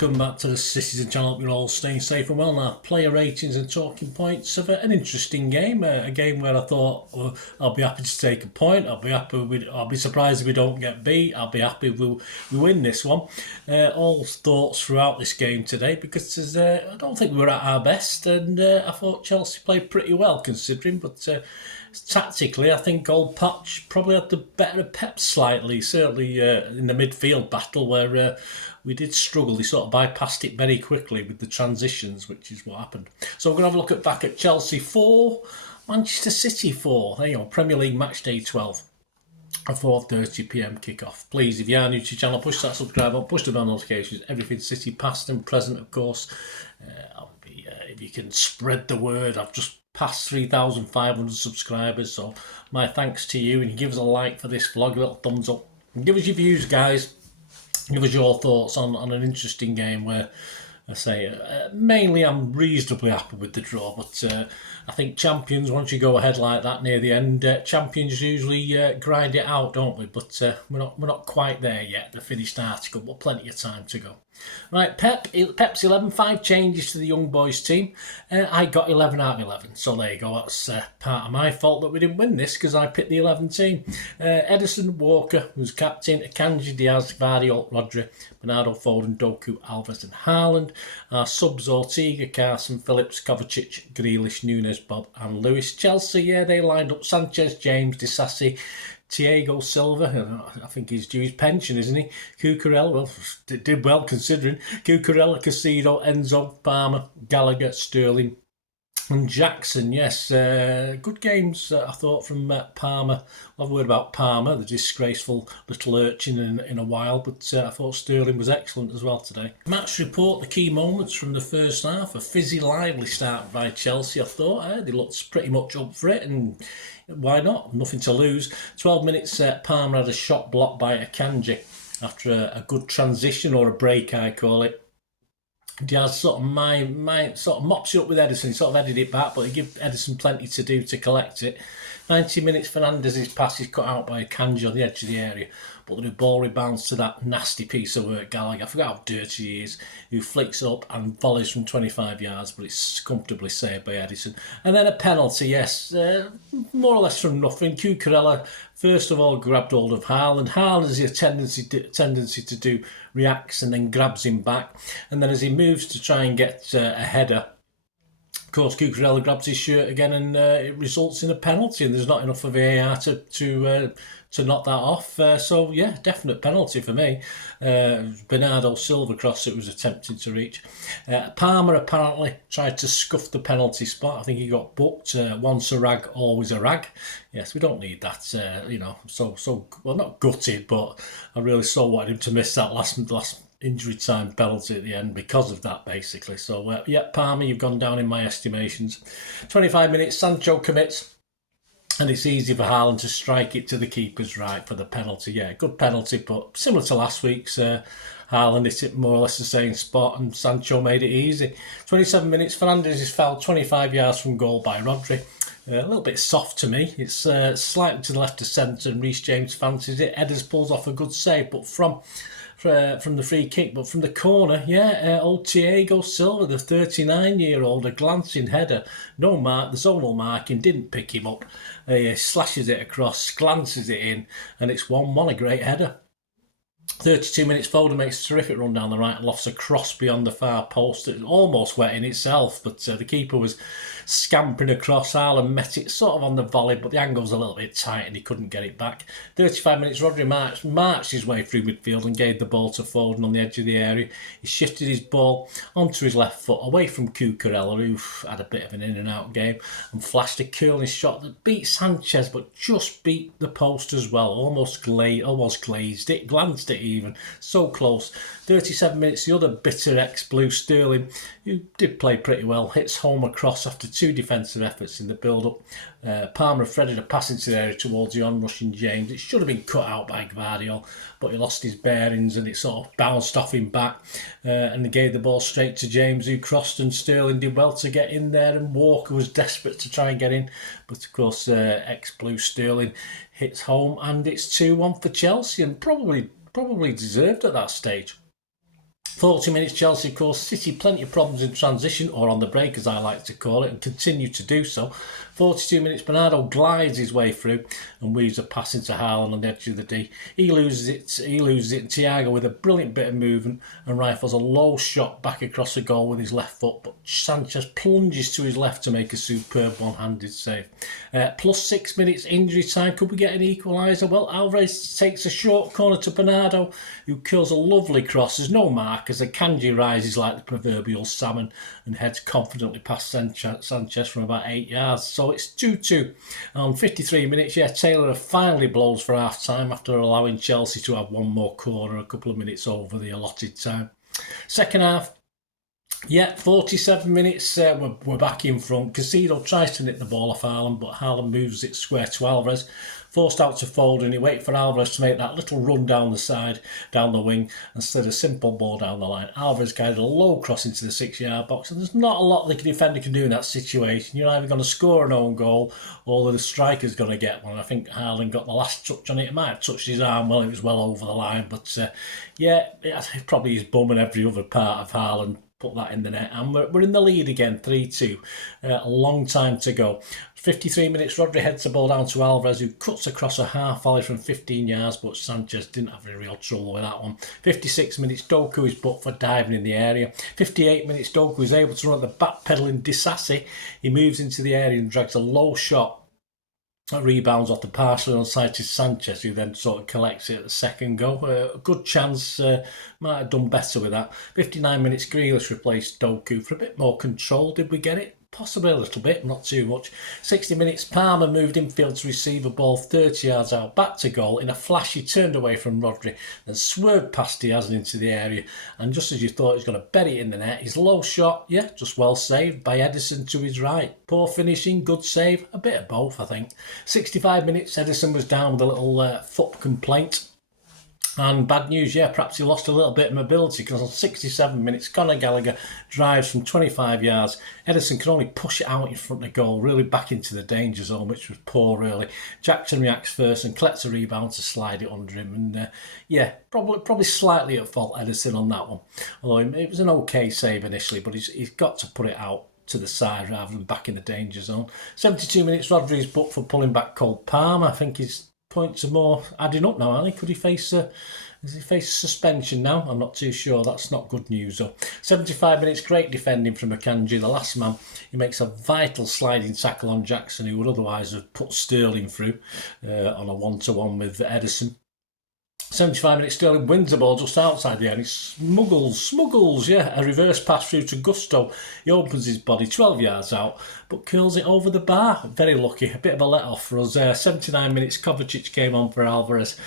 welcome back to the Citytilidie channel. Hope you're all staying safe and well. Now, player ratings and talking points of an interesting game. A game where I thought I'll be happy to take a point. I'll be surprised if we don't get beat. I'll be happy if we win this one. All thoughts throughout this game today because I don't think we were at our best, and I thought Chelsea played pretty well considering, but tactically, I think Old Patch probably had the better of Pep slightly, certainly in the midfield battle where we did struggle. They sort of bypassed it very quickly with the transitions, which is what happened. So we're going to have a look back at Chelsea 4, Manchester City 4. There you go, Premier League match day 12. A 4:30 PM kickoff. Please, if you are new to the channel, push that subscribe button, push the bell notifications. Everything City, past and present, of course. If you can spread the word, I've just past 3,500 subscribers, so my thanks to you. And you give us a like for this vlog, a little thumbs up, and give us your views, guys. Give us your thoughts on an interesting game where I say mainly I'm reasonably happy with the draw, but I think champions, once you go ahead like that near the end, champions usually grind it out, don't we? But we're not quite there yet. The finished article, but plenty of time to go. Right, Pep's 11, 5 changes to the young boys team. I got 11 out of 11, so there you go. That's part of my fault that we didn't win this because I picked the 11 team. Edison, Walker, who's captain, Akanji, Diaz, Vardy, Rodri, Bernardo, Foden, Doku, Alves and Haaland. Our subs: Ortega, Carson, Phillips, Kovacic, Grealish, Nunes, Bob and Lewis. Chelsea, yeah, they lined up Sanchez, James, Disasi, Thiago Silva, I think he's due his pension, isn't he? Cucurella, well, did well considering. Cucurella, Casido, Enzo, Palmer, Gallagher, Sterling and Jackson. Yes, good games, I thought, from Palmer. I'll have a word about Palmer, the disgraceful little urchin in a while, but I thought Sterling was excellent as well today. Match report, the key moments from the first half. A fizzy, lively start by Chelsea, I thought. They looked pretty much up for it, and why not? Nothing to lose. 12 minutes, Palmer had a shot blocked by Akanji after a good transition, or a break, I call it. Diaz sort of mops it up with Edison. He sort of headed it back, but he gave Edison plenty to do to collect it. 90 minutes, Fernandez's pass is cut out by Akanji on the edge of the area, but the ball rebounds to that nasty piece of work, Gallagher. I forgot how dirty he is, who flicks up and volleys from 25 yards, but it's comfortably saved by Edison. And then a penalty, yes, more or less from nothing. Cucurella, first of all, grabbed hold of Haaland. Haaland has a tendency to do reacts and then grabs him back. And then as he moves to try and get a header, of course, Cucurella grabs his shirt again, and it results in a penalty, and there's not enough of VAR to knock that off. So, yeah, definite penalty for me. Bernardo Silva cross it was attempting to reach. Palmer apparently tried to scuff the penalty spot. I think he got booked. Once a rag, always a rag. Yes, we don't need that, well, not gutted, but I really so wanted him to miss that last injury time penalty at the end because of that, basically. So, yeah, Palmer, you've gone down in my estimations. 25 minutes, Sancho commits, and it's easy for Haaland to strike it to the keeper's right for the penalty. Yeah, good penalty, but similar to last week's, Haaland hit it more or less the same spot, and Sancho made it easy. 27 minutes, Fernandez is fouled 25 yards from goal by Rodri. A little bit soft to me. It's slightly to the left of centre, and Reece James fancies it. Edders pulls off a good save, but from the free kick, but from the corner, old Thiago Silva, the 39-year-old, a glancing header. No mark, the zonal marking didn't pick him up. He slashes it across, glances it in, and it's 1-1, a great header. 32 minutes, Foden makes a terrific run down the right and lofts a cross beyond the far post. It was almost wet in itself, but the keeper was scampering across. Haaland met it sort of on the volley, but the angle was a little bit tight and he couldn't get it back. 35 minutes, Rodri marched his way through midfield and gave the ball to Foden on the edge of the area. He shifted his ball onto his left foot, away from Cucurella, who had a bit of an in and out game, and flashed a curling shot that beat Sanchez, but just beat the post as well. Almost glazed it, glanced it even. So close. 37 minutes, the other bitter ex-Blue, Sterling, who did play pretty well, hits home across after 2 defensive efforts in the build-up. Palmer threaded a pass into the area towards the on-rushing James. It should have been cut out by Gvardiol, but he lost his bearings and it sort of bounced off him back, and he gave the ball straight to James, who crossed, and Sterling did well to get in there, and Walker was desperate to try and get in, but of course ex-Blue Sterling hits home, and it's 2-1 for Chelsea, and probably deserved at that stage. 40 minutes Chelsea, of course. City, plenty of problems in transition, or on the break as I like to call it, and continue to do so. 42 minutes, Bernardo glides his way through and weaves a pass into Haaland on the edge of the D. He loses it, and Thiago with a brilliant bit of movement and rifles a low shot back across the goal with his left foot, but Sanchez plunges to his left to make a superb one-handed save. Plus 6 minutes injury time. Could we get an equaliser? Well, Alvarez takes a short corner to Bernardo, who curls a lovely cross. There's no mark as Akanji rises like the proverbial salmon and heads confidently past Sanchez from about 8 yards. So it's 2-2. On 53 minutes, Taylor finally blows for half-time after allowing Chelsea to have one more corner a couple of minutes over the allotted time. Second half, 47 minutes, we're back in front. Casido tries to nick the ball off Haaland, but Haaland moves it square to Alvarez. Forced out to Foden, he waits for Alvarez to make that little run down the side, down the wing, instead of a simple ball down the line. Alvarez guided a low cross into the 6-yard box, and there's not a lot the defender can do in that situation. You're either going to score an own goal, or the striker's going to get one. I think Haaland got the last touch on it. It might have touched his arm, well, it was well over the line, but probably his bum and every other part of Haaland put that in the net, and we're in the lead again, 3-2. A long time to go. 53 minutes, Rodri heads the ball down to Alvarez, who cuts across a half volley from 15 yards, but Sanchez didn't have any real trouble with that one. 56 minutes, Doku is booked for diving in the area. 58 minutes, Doku is able to run at the back pedaling Disasi. He moves into the area and drags a low shot. That rebounds off the partially onside Sanchez, who then sort of collects it at the second goal. A good chance, might have done better with that. 59 minutes, Grealish replaced Doku for a bit more control. Did we get it? Possibly a little bit, not too much. 60 minutes, Palmer moved infield to receive a ball 30 yards out, back to goal. In a flash, he turned away from Rodri and swerved past Diaz and into the area. And just as you thought he was going to bury it in the net, his low shot, just well saved by Ederson to his right. Poor finishing, good save, a bit of both, I think. 65 minutes, Ederson was down with a little foot complaint. And bad news, perhaps he lost a little bit of mobility, because on 67 minutes, Conor Gallagher drives from 25 yards. Ederson can only push it out in front of goal, really back into the danger zone, which was poor, really. Jackson reacts first and collects a rebound to slide it under him. And probably slightly at fault, Ederson, on that one. Although it was an okay save initially, but he's got to put it out to the side rather than back in the danger zone. 72 minutes, Rodri's booked for pulling back Cole Palmer. I think his points are more adding up now, aren't he? Could he face suspension now? I'm not too sure. That's not good news, though. 75 minutes, great defending from Akanji, the last man. He makes a vital sliding tackle on Jackson, who would otherwise have put Sterling through on a one-to-one with Ederson. 75 minutes, Sterling wins the ball just outside the area. He smuggles, a reverse pass through to Gusto. He opens his body 12 yards out, but curls it over the bar. Very lucky, a bit of a let-off for us. 79 minutes, Kovacic came on for Alvarez.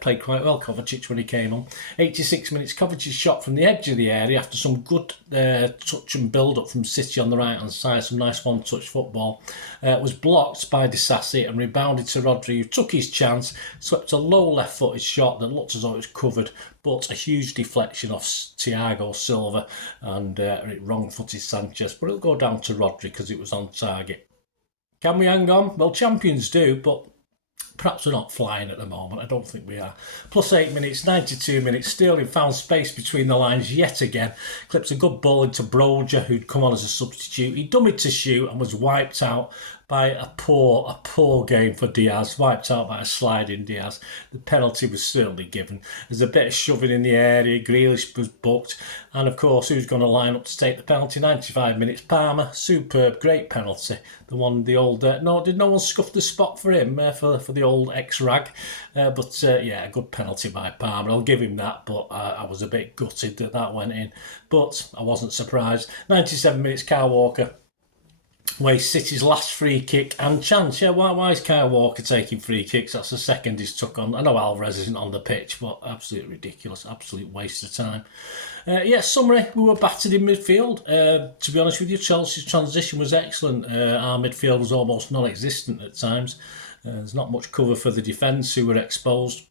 Played quite well, Kovacic, when he came on. 86 minutes, Kovacic shot from the edge of the area after some good touch and build-up from City on the right-hand side. Some nice one-touch football. Was blocked by Disasi and rebounded to Rodri, who took his chance, swept a low left-footed shot that looked as though it was covered, but a huge deflection off Thiago Silva and wrong-footed Sanchez. But it'll go down to Rodri because it was on target. Can we hang on? Well, champions do, but perhaps we're not flying at the moment. I don't think we are. Plus 8 minutes, 92 minutes. Sterling found space between the lines yet again. Clips a good ball into Broja, who'd come on as a substitute. He dummied to shoot and was wiped out by a poor game for Diaz. Wiped out by a sliding Diaz. The penalty was certainly given. There's a bit of shoving in the area. Grealish was booked. And of course, who's going to line up to take the penalty? 95 minutes. Palmer, superb, great penalty. Did no one scuff the spot for him, for the old ex-rag? A good penalty by Palmer. I'll give him that, but I was a bit gutted that went in. But I wasn't surprised. 97 minutes, Kyle Walker wastes City's last free kick and chance. Why is Kyle Walker taking free kicks? That's the second he's took on. I know Alvarez isn't on the pitch, but absolutely ridiculous. Absolute waste of time. Summary, we were battered in midfield. To be honest with you, Chelsea's transition was excellent. Our midfield was almost non-existent at times. There's not much cover for the defence, who were exposed.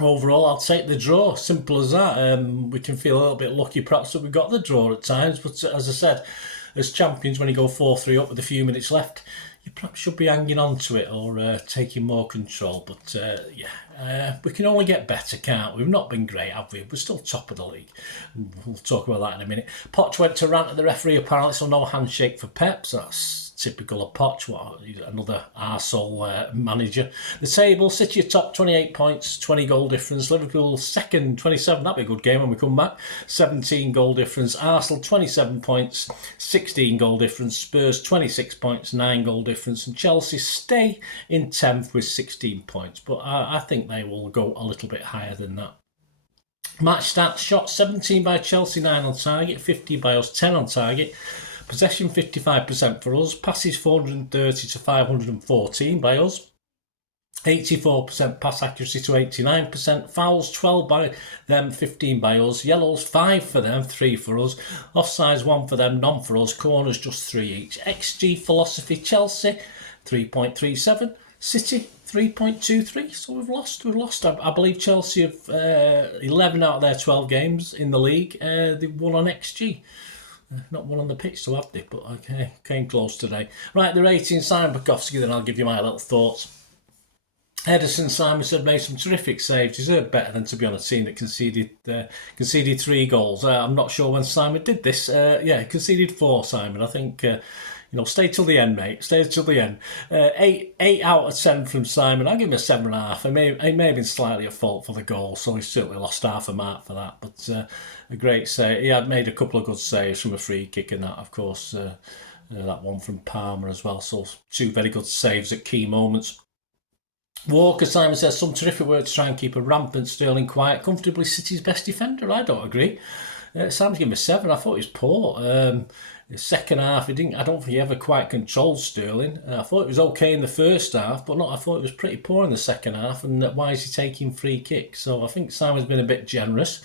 Overall, I'll take the draw. Simple as that. We can feel a little bit lucky perhaps that we got the draw at times, but as I said, as champions, when you go 4-3 up with a few minutes left, you perhaps should be hanging on to it or taking more control. But we can only get better, can't we? We've not been great, have we? We're still top of the league. We'll talk about that in a minute. Poch went to rant at the referee apparently, so no handshake for Pep. So that's typical of Poch, another arsehole manager. The table, City are top, 28 points, 20 goal difference. Liverpool second, 27. That'll be a good game when we come back. 17 goal difference. Arsenal, 27 points, 16 goal difference. Spurs, 26 points, 9 goal difference. And Chelsea stay in 10th with 16 points. But I think they will go a little bit higher than that. Match stats, shots 17 by Chelsea, 9 on target, 50 by us, 10 on target. Possession 55% for us, passes 430 to 514 by us, 84% pass accuracy to 89%, fouls 12 by them, 15 by us, yellows 5 for them, 3 for us, offsides 1 for them, none for us, corners just 3 each. XG philosophy, Chelsea 3.37, City 3.23, so we've lost. I believe Chelsea have 11 out of their 12 games in the league, they've won on XG. Not one on the pitch, so have they? But okay, came close today. Right, the rating, Simon Bajkowski, then I'll give you my little thoughts. Edison Simon said made some terrific saves. Deserved better than to be on a team that conceded 3 goals. I'm not sure when Simon did this. Conceded 4, Simon. I think stay till the end, mate. Stay till the end. 8 out of 10 from Simon. I'll give him a 7.5. It may have been slightly at fault for the goal, so he certainly lost half a mark for that. But a great save. He had made a couple of good saves from a free kick and that, of course. That one from Palmer as well. So 2 very good saves at key moments. Walker, Simon says, some terrific work to try and keep a rampant Sterling quiet. Comfortably City's best defender. I don't agree. Sam's given him a 7. I thought he was poor. The second half, I don't think he ever quite controlled Sterling. I thought it was okay in the first half, but I thought it was pretty poor in the second half. And why is he taking free kicks? So I think Simon's been a bit generous.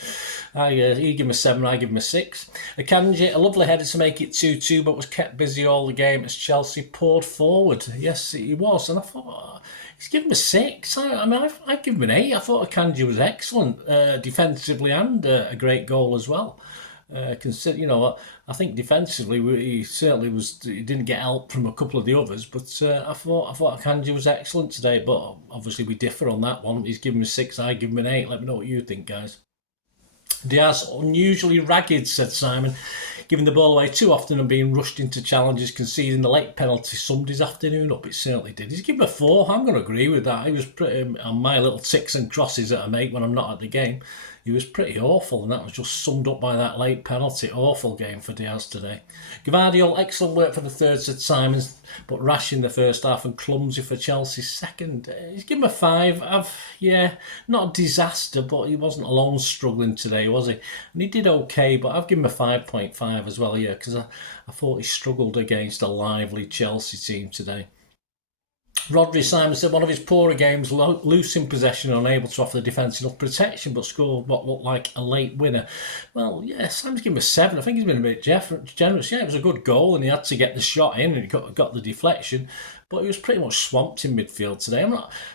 He give him a 7, I give him a 6. Akanji, a lovely header to make it 2-2, but was kept busy all the game as Chelsea poured forward. Yes, he was. And I thought, he's given him a 6. I'd give him an 8. I thought Akanji was excellent defensively and a great goal as well. I think defensively he certainly was. He didn't get help from a couple of the others, but I thought Akanji was excellent today. But obviously we differ on that one. He's given him a 6. I give him an 8. Let me know what you think, guys. Diaz, unusually ragged, said Simon, giving the ball away too often and being rushed into challenges, conceding the late penalty summed his afternoon up. It certainly did. He's given a 4. I'm going to agree with that. He was pretty, on my little ticks and crosses that I make when I'm not at the game, he was pretty awful, and that was just summed up by that late penalty. Awful game for Diaz today. Gvardiol, excellent work for the third, said Simon, but rash in the first half and clumsy for Chelsea's second. He's given him a 5. Not a disaster, but he wasn't alone struggling today, was he? And he did okay, but I've given him a 5.5 as well, because I thought he struggled against a lively Chelsea team today. Rodri, Simon said, one of his poorer games, loose in possession, unable to offer the defence enough protection, but scored what looked like a late winner. Well, yeah, Simon's given him a 7. I think he's been a bit generous. Yeah, it was a good goal, and he had to get the shot in, and he got the deflection, but he was pretty much swamped in midfield today.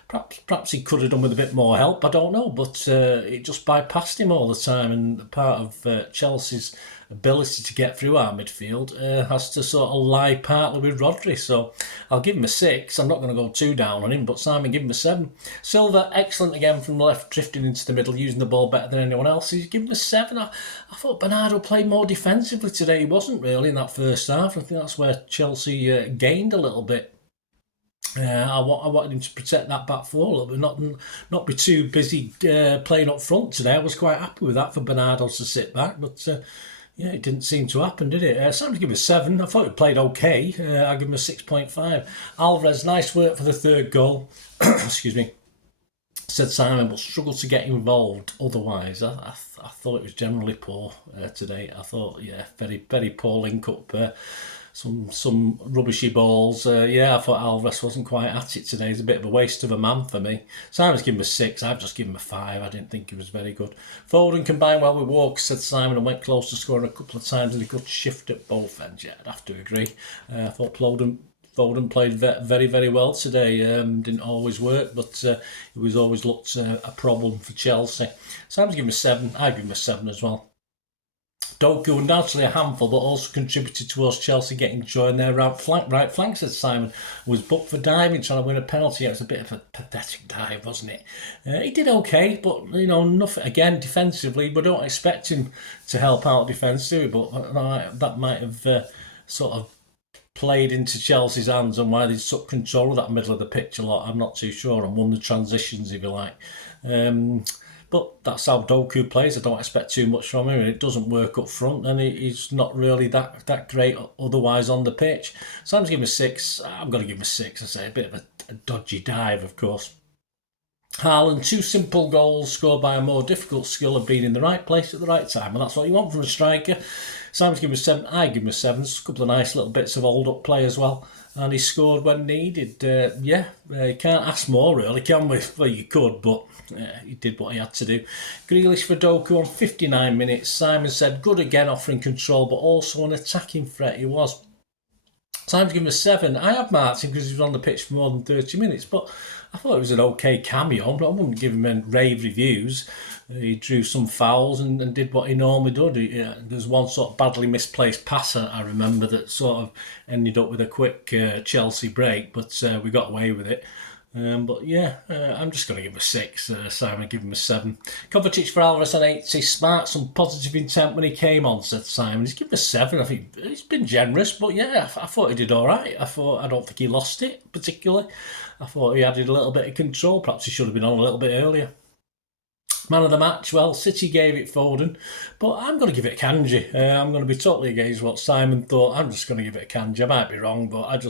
Perhaps he could have done with a bit more help, I don't know, but it just bypassed him all the time, and part of Chelsea's ability to get through our midfield has to sort of lie partly with Rodri. So I'll give him a 6. I'm not going to go too down on him, but Simon, give him a 7. Silva, excellent again from the left, drifting into the middle, using the ball better than anyone else. He's given him a 7. I thought Bernardo played more defensively today. He wasn't really in that first half. I think that's where Chelsea gained a little bit. I wanted him to protect that back four a little bit, not be too busy playing up front today. I was quite happy with that for Bernardo to sit back, but it didn't seem to happen, did it? Sam's give him a 7. I thought he played okay. I'll give him a 6.5. Alvarez, nice work for the third goal. Excuse me. Said Simon, but struggled to get involved otherwise. I thought it was generally poor today. I thought, very, very poor link-up. Some rubbishy balls. I thought Alvarez wasn't quite at it today. He's a bit of a waste of a man for me. Simon's given him a 6. I've just given him a 5. I didn't think he was very good. Foden combined well with Walker, said Simon, and went close to scoring a couple of times in a good shift at both ends. Yeah, I'd have to agree. I thought Foden played very, very well today. Didn't always work, but it was always looked a problem for Chelsea. Simon's given him a 7. I give him a 7 as well. Doku undoubtedly a handful, but also contributed towards Chelsea getting joy in their right flank, said Simon, who was booked for diving, trying to win a penalty. It was a bit of a pathetic dive, wasn't it? He did okay, but nothing. Again, defensively, we don't expect him to help out defensively, but that might have sort of played into Chelsea's hands and why they took control of that middle of the pitch a lot. I'm not too sure, and won the transitions, if you like. But that's how Doku plays. I don't expect too much from him, and it doesn't work up front, and he's not really that great otherwise on the pitch. So I'm going to give him a 6. I'm going to give him a 6. I say a bit of a dodgy dive, of course. Haaland, 2 simple goals scored by a more difficult skill of being in the right place at the right time, and that's what you want from a striker. Simon's given him a 7. I give him a 7. There's a couple of nice little bits of hold-up play as well, and he scored when needed. You can't ask more, really, can we? Well, you could, but he did what he had to do. Grealish for Doku on 59 minutes. Simon said, good again, offering control, but also an attacking threat he was. Simon's given him a 7. I have marked him because he was on the pitch for more than 30 minutes, but I thought it was an okay cameo, but I wouldn't give him rave reviews. He drew some fouls and did what he normally does. There's one sort of badly misplaced pass I remember that sort of ended up with a quick Chelsea break, but we got away with it. I'm just going to give him a 6. Simon, give him a 7. Kovacic for Alvarez on 80. Smart, some positive intent when he came on, said Simon. He's given a 7. I think he's been generous, but yeah, I thought he did all right. I don't think he lost it particularly. I thought he added a little bit of control. Perhaps he should have been on a little bit earlier. Man of the match, well, City gave it Foden, but I'm going to give it a Kanji. I'm going to be totally against what Simon thought. I'm just going to give it a Kanji. I might be wrong, but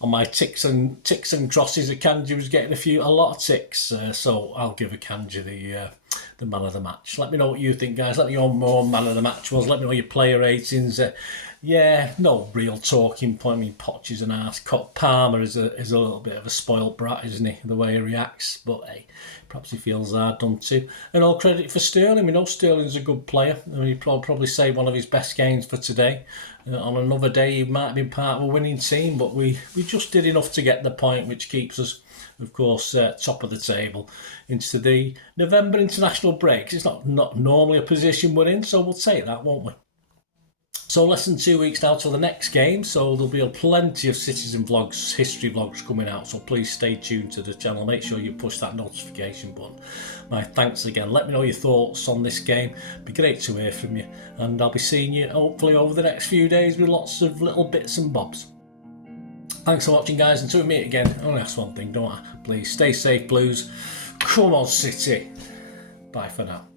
on my ticks and crosses, a Kanji was getting a lot of ticks. So I'll give a Kanji the man of the match. Let me know what you think, guys. Let me know more man of the match was. Let me know your player ratings. No real talking point. I mean, Poch is an arse. Palmer is a little bit of a spoiled brat, isn't he? The way he reacts. But hey, perhaps he feels hard done too. And all credit for Sterling. We know Sterling's a good player. I mean, he'd probably say one of his best games for today. On another day, he might have been part of a winning team, but we just did enough to get the point, which keeps us, of course, top of the table into the November international break. It's not normally a position we're in, so we'll take that, won't we? So less than 2 weeks now till the next game, so there'll be plenty of citizen vlogs, history vlogs coming out, so please stay tuned to the channel. Make sure you push that notification button. My thanks again. Let me know your thoughts on this game. It'd be great to hear from you, and I'll be seeing you hopefully over the next few days with lots of little bits and bobs. Thanks for watching, guys, until we meet again. I only ask one thing, don't I? Please stay safe, Blues. Come on, City. Bye for now.